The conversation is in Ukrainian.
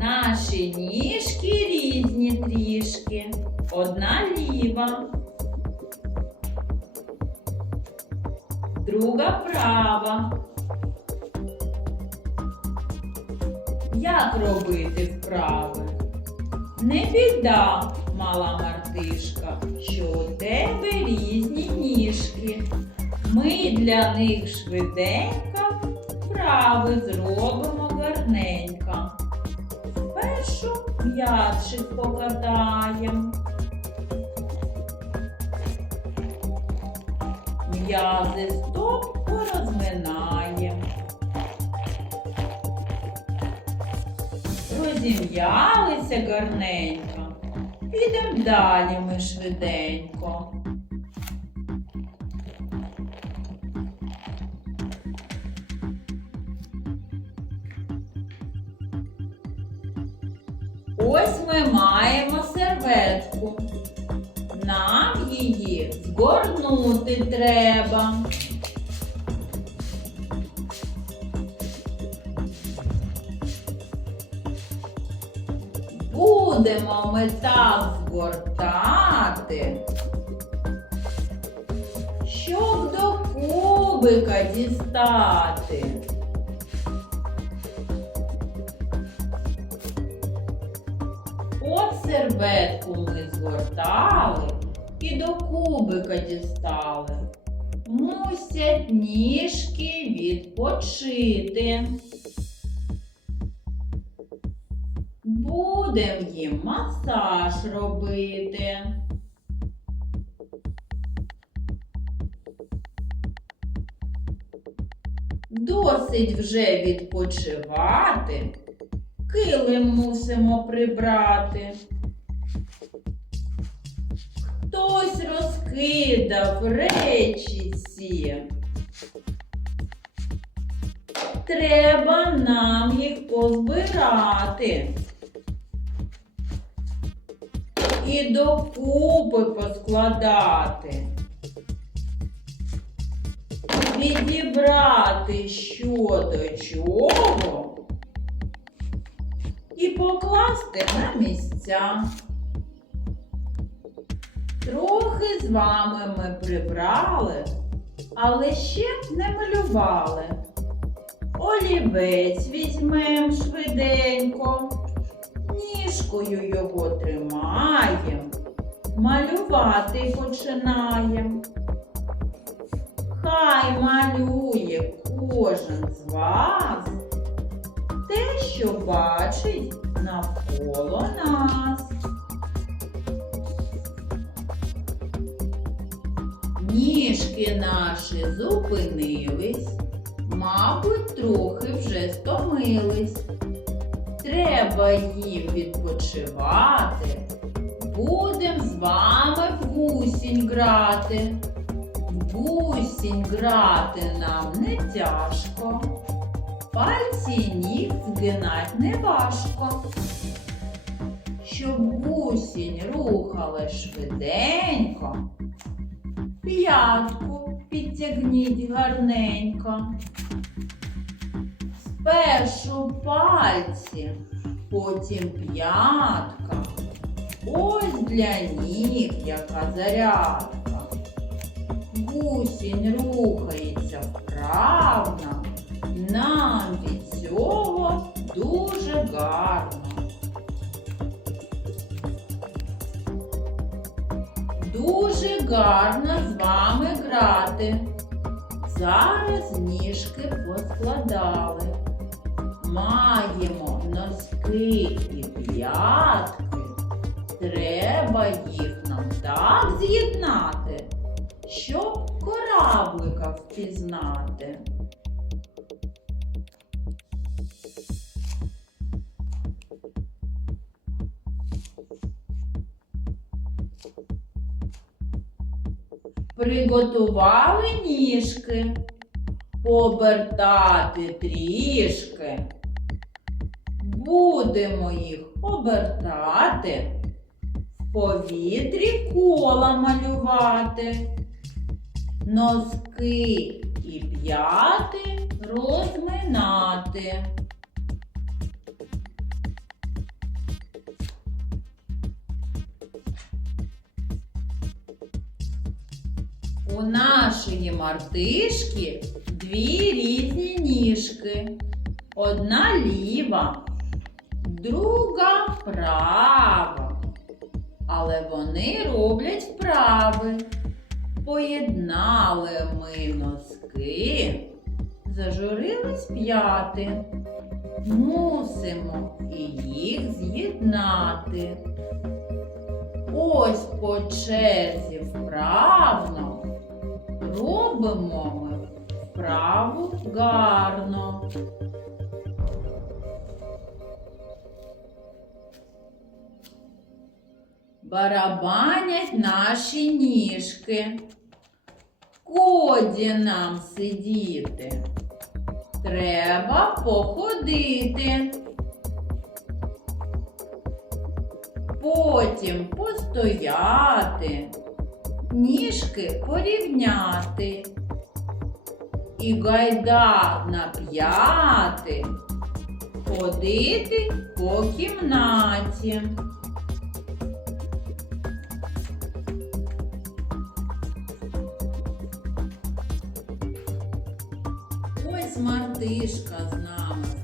Наші ніжки різні трішки. Одна ліва, друга права. Як робити вправи? Не біда, мала мартишка, що у тебе різні ніжки. Ми для них швиденько вправи зробимо гарненько. М'ячик покатаємо. М'язи стоп порозминаємо. Розім'ялися гарненько. Підемо далі ми швиденько. Ось ми маємо серветку. Нам її згорнути треба. Будемо ми так згортати, щоб до кубика дістати. Серветку ми згортали і до кубика дістали. Мусять ніжки відпочити. Будем їм масаж робити. Досить вже відпочивати. Килим мусимо прибрати. Хтось розкидав речі сі. Треба нам їх позбирати. І докупи поскладати. Відібрати що до чого і покласти на місця. Трохи з вами ми прибрали, але ще не малювали. Олівець візьмем швиденько, ніжкою його тримаєм, малювати починаєм. Хай малює кожен з вас те, що бачить навколо нас. Ніжки наші зупинились, мабуть, трохи вже стомились. Треба їм відпочивати. Будем з вами в гусінь грати. В гусінь грати нам не тяжко. Пальці ніг згинать не важко. Щоб гусінь рухала швиденько, п'ятку підтягніть гарненько. Спершу пальці, потім п'ятка. Ось для ніг яка зарядка. Гусінь рухається вправно. Нам від цього дуже гарно. Гарно з вами грати. Зараз ніжки поскладали. Маємо носки і п'ятки. Треба їх нам так з'єднати, щоб кораблика впізнати. Приготували ніжки, побертати трішки. Будемо їх обертати, в повітрі кола малювати, носки і п'яти розминати. Кожній мартишки дві різні ніжки. Одна ліва, друга права. Але вони роблять вправи. Поєднали ми носки, зажурились п'яти. Мусимо і їх з'єднати. Ось по черзі вправно робимо ми вправу гарно. Барабанять наші ніжки. Коді нам сидіти. Треба походити. Потім постояти, ніжки порівняти. І гайда на п'яти ходити по кімнаті. Ось мартишка з нами